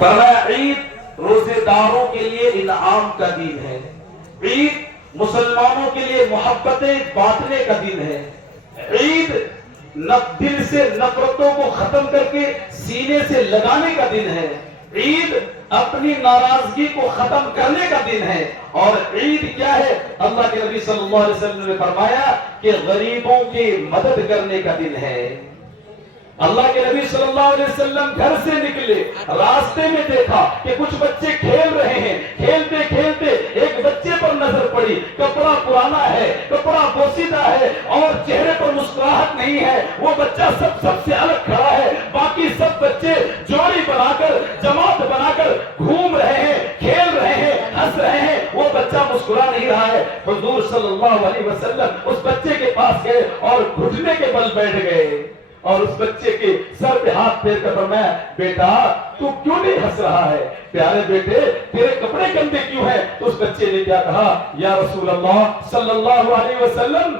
فرمایا عید روزے داروں کے لیے انعام کا دن ہے، عید مسلمانوں کے لیے محبتیں بانٹنے کا دن ہے، عید دل سے نفرتوں کو ختم کر کے سینے سے لگانے کا دن ہے، عید اپنی ناراضگی کو ختم کرنے کا دن ہے۔ اور عید کیا ہے؟ اللہ کے نبی صلی اللہ علیہ وسلم نے فرمایا کہ غریبوں کی مدد کرنے کا دن ہے۔ اللہ کے نبی صلی اللہ علیہ وسلم گھر سے نکلے، راستے میں دیکھا کہ کچھ بچے کھیل رہے ہیں، کھیلتے کھیلتے ایک بچے پر نظر پڑی، کپڑا پرانا ہے، کپڑا بوسیدہ ہے اور چہرے پر مسکراہٹ نہیں ہے، وہ بچہ سب سے الگ کھڑا ہے، باقی سب بچے جوڑی بنا کر جماعت بنا کر گھوم رہے ہیں، کھیل رہے ہیں، ہنس رہے ہیں، وہ بچہ مسکرا نہیں رہا ہے۔ حضور صلی اللہ علیہ وسلم اس بچے کے پاس گئے اور گھٹنے کے بل بیٹھ گئے اور اس بچے کے سر پہ ہاتھ پھیر کر فرمایا، بیٹا تو کیوں نہیں ہنس رہا ہے؟ پیارے بیٹے تیرے کپڑے گندے کیوں ہیں؟ تو اس بچے نے کیا کہا، یا رسول اللہ صلی اللہ علیہ وسلم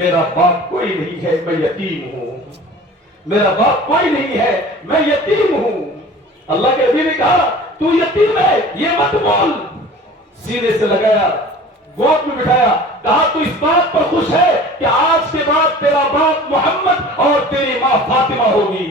میرا باپ کوئی نہیں ہے، میں یتیم ہوں، میرا باپ کوئی نہیں ہے، میں یتیم ہوں۔ اللہ کے نبی نے کہا تو یتیم ہے یہ مت بول، سینے سے لگایا، گود میں بٹھایا، کہا تو اس بات پر خوش ہے کہ آج کے بعد تیرا باپ محمد اور تیری ماں فاطمہ ہوگی؟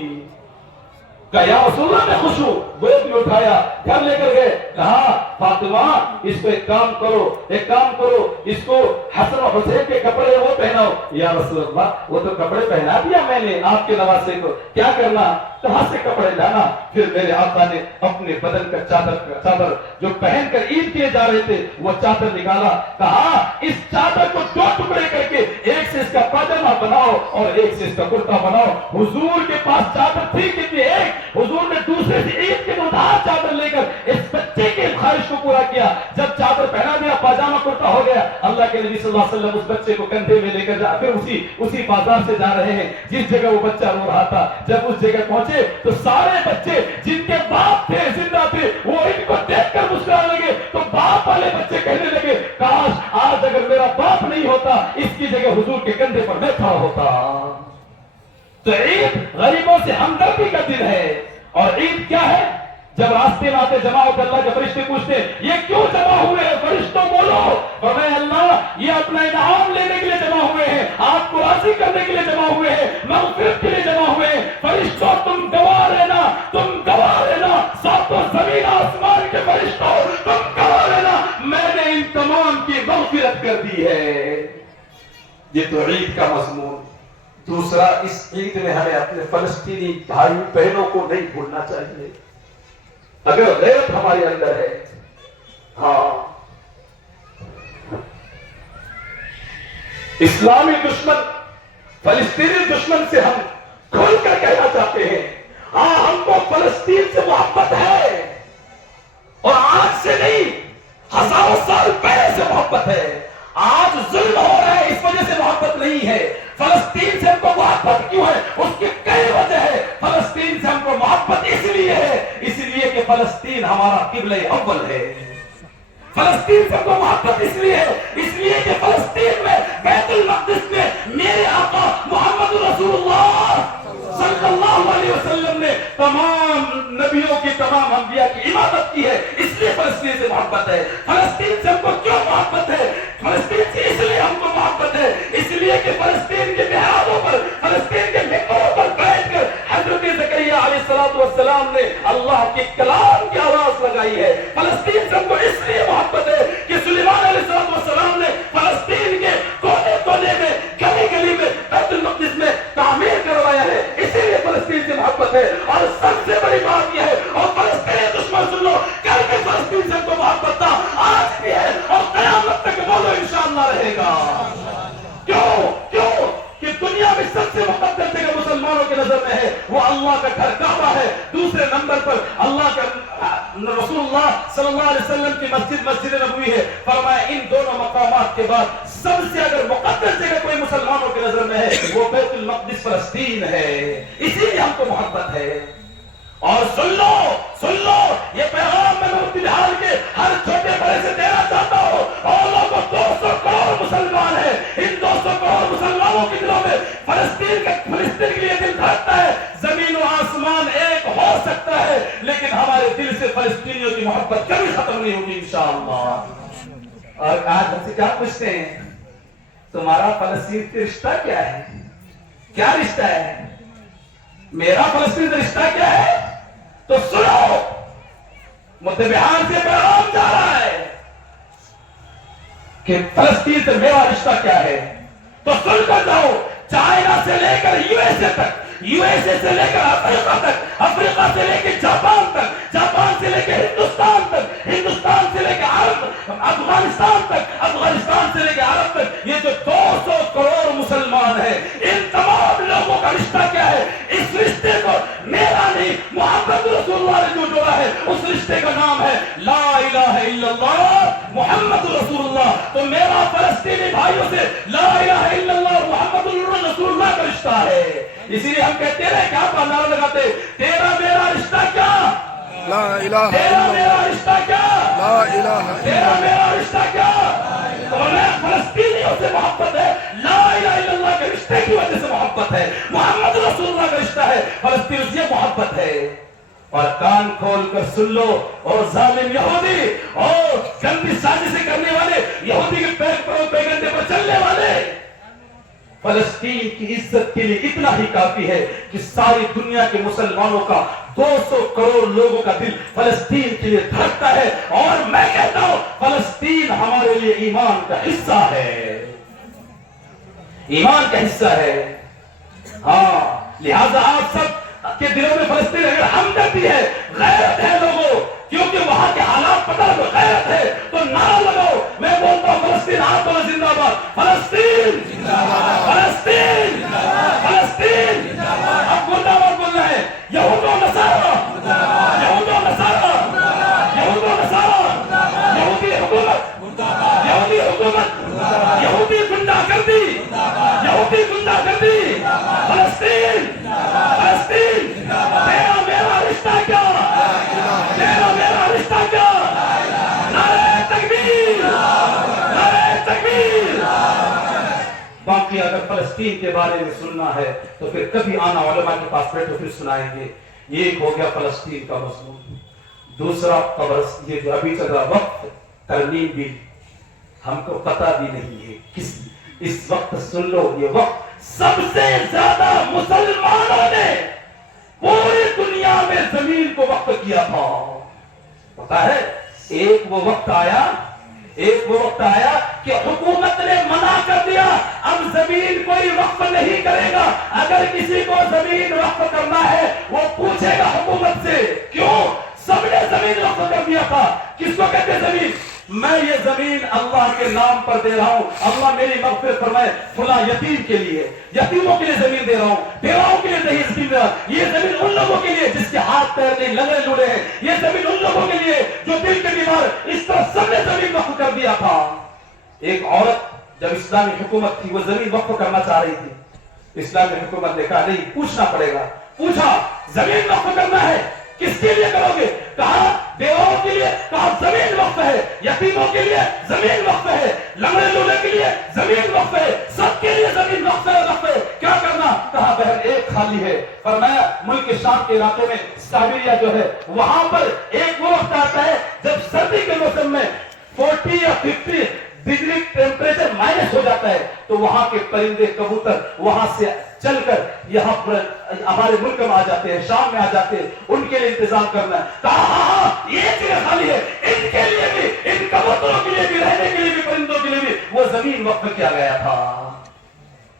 کہا یا رسول اللہ میں خوش ہوں۔ گود میں اٹھایا، گھر لے کر گئے، کہا فاطمہ اس کو ایک کام کرو، اس کو حسن و حسین کے کپڑے وہ پہناؤ۔ یا رسول اللہ وہ تو کپڑے پہنا دیا میں نے آپ کے نواسے کو، کیا کرنا؟ کہاں سے کپڑے لانا؟ پھر میرے آقا نے اپنے بدن کا چادر جو پہن کر عید کے جا رہے تھے وہ چادر نکالا، کہا اس چادر کو دو ٹکڑے کر کے ایک سے اس کا پاجامہ بناؤ اور ایک سے اس کا کرتا بناؤ۔ حضور کے پاس چادر تھی کتنی؟ ایک۔ حضور نے دوسرے سے عید کے ادھار چادر لے کر اس بچے کی خواہش کو پورا کیا۔ جب چادر پہنا دیا، پاجامہ کرتا ہو گیا، اللہ کے نبی صلی اللہ علیہ وسلم اس بچے کو کندھے میں لے کر جا پھر اسی بازار سے جا رہے ہیں جس جگہ وہ بچہ رو رہا تھا۔ جب اس جگہ پہنچے تو سارے بچے جن کے باپ تھے زندہ تھے وہ ان کو دیکھ کر مسکرانے لگے، تو باپ والے بچے کہنے لگے کاش آج اگر میرا باپ نہیں ہوتا اس کی جگہ حضور کے کندھے پر میں کھڑا ہوتا۔ تو عید غریبوں سے ہمدردی کا دن ہے۔ اور عید کیا ہے؟ جب راستے میں آتے جمع ہو کر اللہ کے فرشتے پوچھتے یہ کیوں جمع ہوئے ہیں؟ فرشتوں بولو، فرمایا اللہ یہ اپنا انعام لینے کے لیے جمع ہوئے ہیں، آپ کو راضی کرنے کے لیے جمع ہوئے ہیں، مغفرت کے لیے جمع ہوئے ہیں۔ فرشتوں تم گواہ رہنا، ساتوں زمین آسمان کے فرشتوں تم گواہ رہنا، میں نے ان تمام کی مغفرت کر دی ہے۔ یہ تو عید کا مضمون۔ دوسرا، اس عید میں ہمیں اپنے فلسطینی بھائی بہنوں کو نہیں بھولنا چاہیے۔ اگر غیرت ہمارے اندر ہے، ہاں اسلامی دشمن فلسطینی دشمن سے ہم کھل کر کہنا چاہتے ہیں ہاں ہم کو فلسطین سے محبت ہے، اور آج سے نہیں ہزاروں سال پہلے سے محبت ہے۔ آج ظلم ہو رہا ہے اس وجہ سے محبت نہیں ہے۔ فلسطین سے ہم کو محبت کیوں ہے؟ اس کی کئی وجہ ہے۔ فلسطین سے ہم کو محبت اس لیے ہے کہ فلسطین ہمارا قبلہ اول ہے۔ فلسطین سے ہم کو محبت اس لیے کہ فلسطین میں بیت المقدس میں میرے آقا محمد رسول اللہ صلی اللہ علیہ وسلم نے تمام نبیوں کی تمام انبیاء کی عبادت کی ہے، اس لیے فلسطین سے محبت ہے۔ فلسطین سے ہم کو کیوں محبت ہے؟ فلسطین سے اس لیے ہم کو محبت ہے اس لیے کہ فلسطین کے محرابوں پر، فلسطین کے ممبروں پر بیٹھ کر حضرت زکریا علیہ السلام نے اللہ کے کلام کی آواز لگائی ہے۔ فلسطین سے ہم کو اس لیے محبت ہے کہ سلیمان علیہ السلام نے فلسطین کے کونے کونے میں، گلی گلی میں بیت المقدس میں تعمیر کروایا ہے، اسی لیے فلسطین سے محبت ہے۔ اور سب سے بڑی بات یہ ہے، اور فلسطینی دشمن سن لو، کل کے فلسطین سے ہم کو محبت تھا، آج بھی ہے اور قیامت تک بولو انشاءاللہ رہے گا۔ کیوں کہ دنیا میں سب سے مقدس جگہ مسلمانوں کی نظر میں ہے وہ اللہ کا گھر کعبہ ہے، دوسرے نمبر پر اللہ کا رسول اللہ صلی اللہ علیہ وسلم کی مسجد نبوی ہے۔ فرمایا ان دونوں مقامات کے بعد سب سے اگر مقدس جگہ کوئی مسلمانوں کی نظر میں ہے وہ بیت المقدس فلسطین ہے، اسی لیے ہم کو محبت ہے۔ اور سن لو یہ پیغام میں مفتی بہار کے ہر چھوٹے بڑے سے دینا چاہتا ہوں، اور لوگوں 200 کروڑ مسلمان ہیں، ان 200 کروڑ مسلمانوں کے دلوں میں فلسطین کے لیے دل دھڑکتا ہے۔ زمین و آسمان ایک ہو سکتا ہے ہے لیکن ہمارے دل سے فلسطینیوں کی محبت کبھی ختم نہیں ہوگی انشاءاللہ۔ اور آج ہم سے کیا پوچھتے ہیں؟ تمہارا فلسطین سے رشتہ کیا ہے؟ کیا رشتہ ہے؟ میرا فلسطین سے رشتہ کیا ہے؟ تو سنو، متبعان سے پیغام جا رہا ہے کہ فلسطین سے میرا رشتہ کیا ہے، تو سن کر جاؤ۔ چائنا سے لے کر یو ایس اے تک، یو ایس اے سے لے کر افریقہ تک، افریقہ سے لے کے جاپان تک، جاپان سے لے کے ہندوستان تک، ہندوستان سے لے کے عرب، افغانستان تک، افغانستان سے لے کے عرب تک، یہ جو 200 کروڑ مسلمان ہیں، ان تمام لوگوں کا رشتہ کیا ہے؟ اس رشتے کو میرا نہیں، محمد رسول اللہ نے جو جوڑا ہے، اس رشتے کا نام ہے لا الہ الا اللہ محمد رسول اللہ۔ تو میرا فلسطینی بھائیوں سے لا الہ الا اللہ محمد رسول اللہ کا رشتہ ہے۔ اسی لیے ہم کہتے ہیں کہ آپ نعرہ لگاتے، تیرا میرا رشتہ کیا؟ لا الہ تیرا میرا رشتہ کیا؟ لا الہ تیرا میرا رشتہ کیا؟ تو ہمیں فلسطینیوں سے محبت ہے، لا الہ الا اللہ کے رشتے کی وجہ سے محبت ہے، محمد رسول اللہ کا رشتہ ہے، فلسطین سے محبت ہے۔ اور کان کھول کر سن لو، اور ظالم یہودی اور گندی سازشیں کرنے والے، یہودی کے پیر پر پیغمبر پر چلنے والے، فلسطین کی عزت کے لیے اتنا ہی کافی ہے کہ ساری دنیا کے مسلمانوں کا 200 کروڑ لوگوں کا دل فلسطین کے لیے دھڑکتا ہے، اور میں کہتا ہوں فلسطین ہمارے لیے ایمان کا حصہ ہے، ایمان کا حصہ ہے۔ ہاں، لہذا آپ سب کے دلوں میں فلسطین اگر ہمدردی ہے، غیرت ہے لوگوں، کیونکہ وہاں کے حالات پتہ لگو، غیرت ہے تو نعرہ لگاؤ۔ میں بولتا ہوں فلسطین آپ بولو زندہ باد، فلسطین فلسطین فلسطین۔ اب مرد آباد بولنا ہے، یہود و نصارہ، یہود و نصارہ، یہود و نصارہ، یہودی حکومت، یہودی حکومت، یہودی گنڈا گردی، یہودی گنڈا گردی، فلسطین فلسطین۔ تیرا میرا رشتہ کیا؟ تیرا میرا رشتہ کیا؟ نعرہ تکبیر، نعرہ تکبیر۔ باقی اگر فلسطین کے بارے میں سننا ہے تو پھر کبھی آنا، علماء کے پاس بیٹھو پھر سنائیں گے۔ یہ ایک ہو گیا فلسطین کا مضمون۔ دوسرا قبر، یہ جو ابھی چل رہا وقت ترمیم بھی ہم کو پتہ بھی نہیں ہے کس، اس وقت سن لو، یہ وقت سب سے زیادہ مسلمانوں نے پوری دنیا میں زمین کو وقف کیا تھا۔ پتا ہے، ایک وہ وقت آیا کہ حکومت نے منع کر دیا، اب زمین کوئی وقف نہیں کرے گا۔ اگر کسی کو زمین وقف کرنا ہے وہ پوچھے گا حکومت سے، کیوں؟ سب نے زمین وقف کر دیا تھا۔ کس کو کہتے زمین؟ میں یہ زمین اللہ کے نام پر دے رہا ہوں، اللہ میری مغفرت فرمائے، فلاں یتیم کے لیے، یتیموں کے لیے زمین دے رہا ہوں، بیواؤں کے لیے زمین دے رہا ہوں۔ یہ زمین ان لوگوں کے لیے جس کے ہاتھ پیر نہیں، لنگڑے لوڑے ہیں، یہ زمین ان لوگوں کے لیے جو دل کے بیمار، اس طرح سب نے زمین وقف کر دیا تھا۔ ایک عورت جب اسلامی حکومت تھی وہ زمین وقف کرنا چاہ رہی تھی، اسلامی حکومت نے کہا نہیں، پوچھنا پڑے گا۔ پوچھا زمین وقف کرنا ہے کس کے لیے کرو گے؟ کہا بیواؤں کے لیے، کہا زمین وقف ہے، یتیموں کے لیے زمین وقف ہے، لنگڑے لوڑے کے لیے زمین وقف ہے، سب کے لیے زمین وقف ہے، وقف ہے۔ کیا کرنا؟ کہا بہن ایک خالی ہے۔ فرمایا ملک شام کے علاقے میں سابیریا جو ہے وہاں پر ایک وہ وقت آتا ہے جب سردی کے موسم میں 40 یا 50 ڈگری ٹیمپریچر مائنس ہو جاتا ہے، تو وہاں کے پرندے کبوتر وہاں سے چل کر یہاں پر ہمارے ملک میں آ جاتے ہیں، شام میں آ جاتے ہیں، ان کے لیے انتظام کرنا ہے۔ کہا ہاں یہ جگہ خالی ہے، ان کے لیے بھی، ان کبوتروں کے لیے بھی، رہنے کے لیے بھی، پرندوں کے لیے بھی وہ زمین وقف کیا گیا تھا۔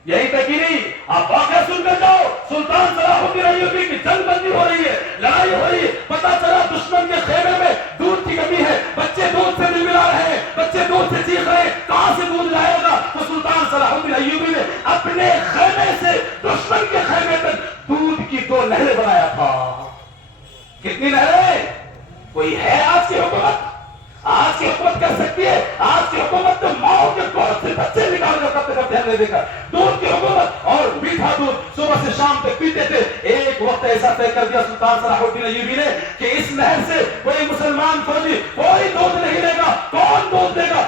یہی تک ہی نہیں، آپ واقعہ سن کر جاؤ، سلطان صلاح الدین ایوبی کی جنگ بندی ہو رہی ہے، لڑائی ہو رہی ہے، پتہ چلا دشمن کے خیمے میں دودھ کی کمی ہے، بچے دودھ سے مل ملا رہے ہیں، بچے دودھ سے چیخ رہے ہیں، کہاں سے دودھ لائے گا؟ تو سلطان صلاح الدین ایوبی نے اپنے خیمے سے دشمن کے خیمے تک دودھ کی 2 نہریں بنایا تھا۔ کتنی نہریں؟ کوئی ہے آج کی حکومت؟ آج کی حکومت کر سکتی ہے؟ آج کی حکومت تو ماؤں کے گود سے بچے نکال کر کب تک دھیان نہیں دیکھا۔ دودھ کی حکومت، اور میٹھا دودھ صبح سے شام تک پیتے تھے۔ ایک وقت ایسا طے کر دیا سلطان صلاح الدین ایوبی نے کہ اس نہر سے کوئی مسلمان فوجی کوئی دودھ نہیں لے گا۔ کون دودھ دے گا؟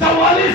44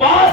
5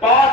5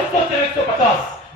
150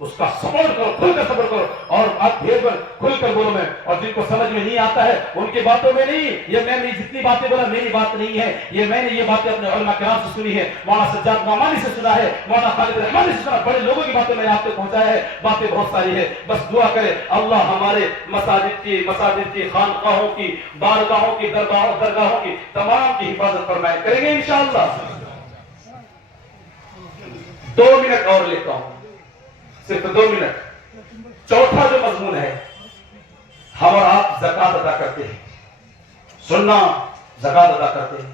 اس کا سپورٹ کرو, کھل کر سپورٹ کرو, اور اب ڈھیر پر کھل کر بولو. میں اور جن کو سمجھ میں نہیں آتا ہے ان کی باتوں میں نہیں, یہ میں نے جتنی باتیں بولا میری بات نہیں ہے, یہ میں نے یہ باتیں اپنے علماء کرام سے سنی ہے, مولانا سجاد نعمانی سے سنا ہے, مولانا خالد رحمانی سے سنا, بڑے لوگوں کی باتیں میں نے آپ تک پہنچایا ہے. باتیں بہت ساری ہے, بس دعا کرے اللہ ہمارے مساجد کی خانقاہوں کی, بارگاہوں کی, درگاہوں کی تمام کی حفاظت فرمائے. کریں گے انشاءاللہ. 2 منٹ اور لیتا ہوں, صرف 2 منٹ. چوتھا جو مضمون ہے, ہم اور آپ زکات ادا کرتے ہیں. سننا, زکات ادا کرتے ہیں.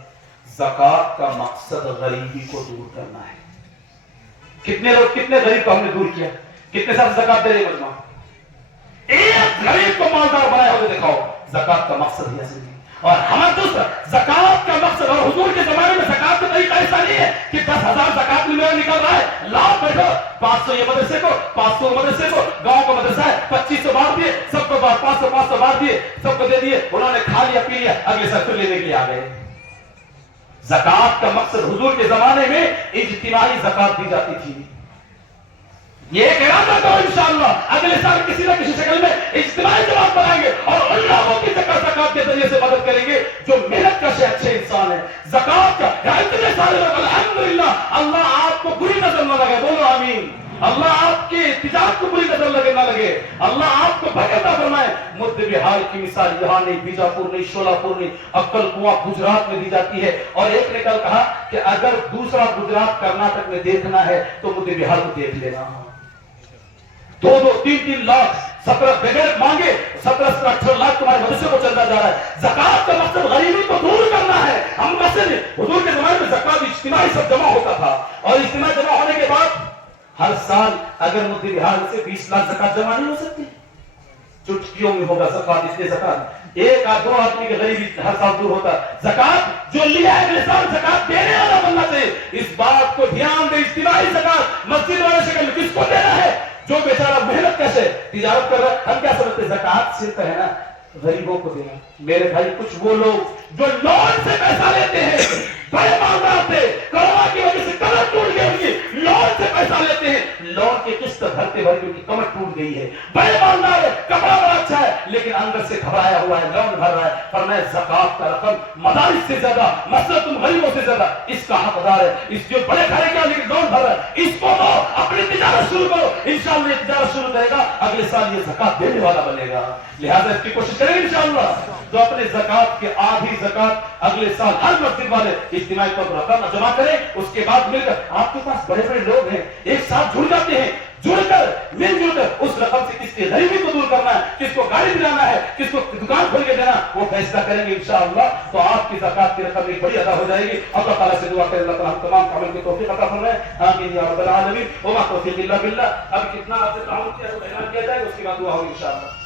زکات کا مقصد غریبی کو دور کرنا ہے. کتنے لوگ, کتنے غریب کو ہم نے دور کیا؟ کتنے سال زکات دے رہے مجمع؟ ایک غریب کو مالدار بنایا ہوئے دکھاؤ. زکات کا مقصد ہی ایسے نہیں. اور ہمارا دوسرا زکات کا مقصد, اور حضور کے زمانے میں زکات کا طریقہ ایسا نہیں ہے کہ 10,000 زکات میں نکل رہا ہے, لاؤ بیٹھو 500 یہ مدرسے کو, 500 مدرسے کو, گاؤں کا مدرسہ ہے 2500 بانٹ دیے سب کو, 500 بانٹ دیے سب کو دے دیے, انہوں نے کھا لیا پی لیا, اگلے سال پھر لینے کے لیے آ گئے. زکات کا مقصد, حضور کے زمانے میں اجتماعی زکات دی جاتی تھی. یہ ایک ارادہ کرو انشاءاللہ اگلے سال کسی نہ کسی شکل میں اجتماعی جماعت بنائیں گے اور ان لوگوں کی زکات کے ذریعے سے مدد کریں گے جو محنت کش اچھے انسان ہے. زکات کا اتنے سارے لوگ, الحمدللہ, اللہ آپ کو بری نظر نہ لگے, بولو آمین. اللہ آپ کی تجارت کو بری نظر لگے نہ لگے, اللہ آپ کو برکت عطا فرمائے. مد بہار کی مثال یہاں نہیں, بیجاپور نہیں, شولاپور نہیں, عقل کنواں گجرات میں دی جاتی ہے. اور ایک نے کل کہا کہ اگر دوسرا گجرات کرناٹک میں دیکھنا ہے تو مد بہار کو دیکھ لینا. 2-2, 3-3 لاکھ 17 بغیر مانگے 17-18 لاکھ تمہارے مدرسے کو چلتا جا رہا ہے. زکات کا مقصد غریبی کو دور کرنا ہے. ہم مسجد حضور کے زمانے میں زکات اجتماعی سب جمع ہوتا تھا, اور اجتماع جمع ہونے کے بعد ہر سال اگر مد بہار سے 20 لاکھ زکات جمع نہیں ہو سکتی, چٹکیوں میں ہوگا زکات. اتنے زکات 1-2 آدمی کی غریبی ہر سال دور ہوتا. زکات جو لیا ہے اگلے سال زکات دینے والا بننا چاہیے. اس بات کو دھیان دے, اجتماعی زکات مسجد والے شکل میں کس کو دینا ہے؟ جو بیچارہ محنت کیسے تجارت کر رہا ہے. ہم کیا سمجھتے, زکات صرف ہے نا غریبوں کو دینا. میرے بھائی کچھ وہ لوگ جو لون سے پیسہ لیتے ہیں, بڑے مالدار تھے, کورونا کی وجہ سے کمر ٹوٹ گئی ان کی, لون سے پیسہ لیتے ہیں, لون کی قسط بھرتے بھرتے ان کی کمر ٹوٹ گئی ہے. بڑے مالدار ہے, کپڑا بڑا اچھا ہے, لیکن اندر سے گھبرایا ہوا ہے, لون بھر رہا ہے. پر میں زکات کا رقم مدارس سے زیادہ, مثلا تم غریبوں سے زیادہ اس کا حقدار ہے. اس جو بڑے گھر کیا لیکن لون بھر رہا ہے, اس کو دو, اپنی تجارت شروع کرو. انشاءاللہ یہ تجارت شروع کرے گا, اگلے سال یہ زکات دینے والا بنے گا. لہذا اس کی کوشش کریں انشاءاللہ. تو اپنے زکات کے آدھی زکات اگلے سال ہر مسجد والے اجتماعی طور پر رقم جمع کریں. اس کے بعد مل کر, آپ کے پاس بڑے بڑے لوگ ہیں, ایک ساتھ جڑ جاتے ہیں, جڑ کر مل جل کر اس رقم سے کس کی غریبی کو دور کرنا ہے, کس کو گاڑی دلانا ہے, کس کو دکان کھول کے دینا, وہ فیصلہ کریں گے انشاءاللہ. تو آپ کی زکات کی رقم ایک بڑی ادا ہو جائے گی. اللہ تعالیٰ سے دعا کریں اللہ تعالیٰ ہم تمام عمل کی توفیق عطا فرمائے. آمین یا رب العالمین. وما توفیق الا باللہ. اب کتنا آپ سے تعاون کیا تو بیان کیا جائے, اس کے بعد دعا ہوگی انشاءاللہ.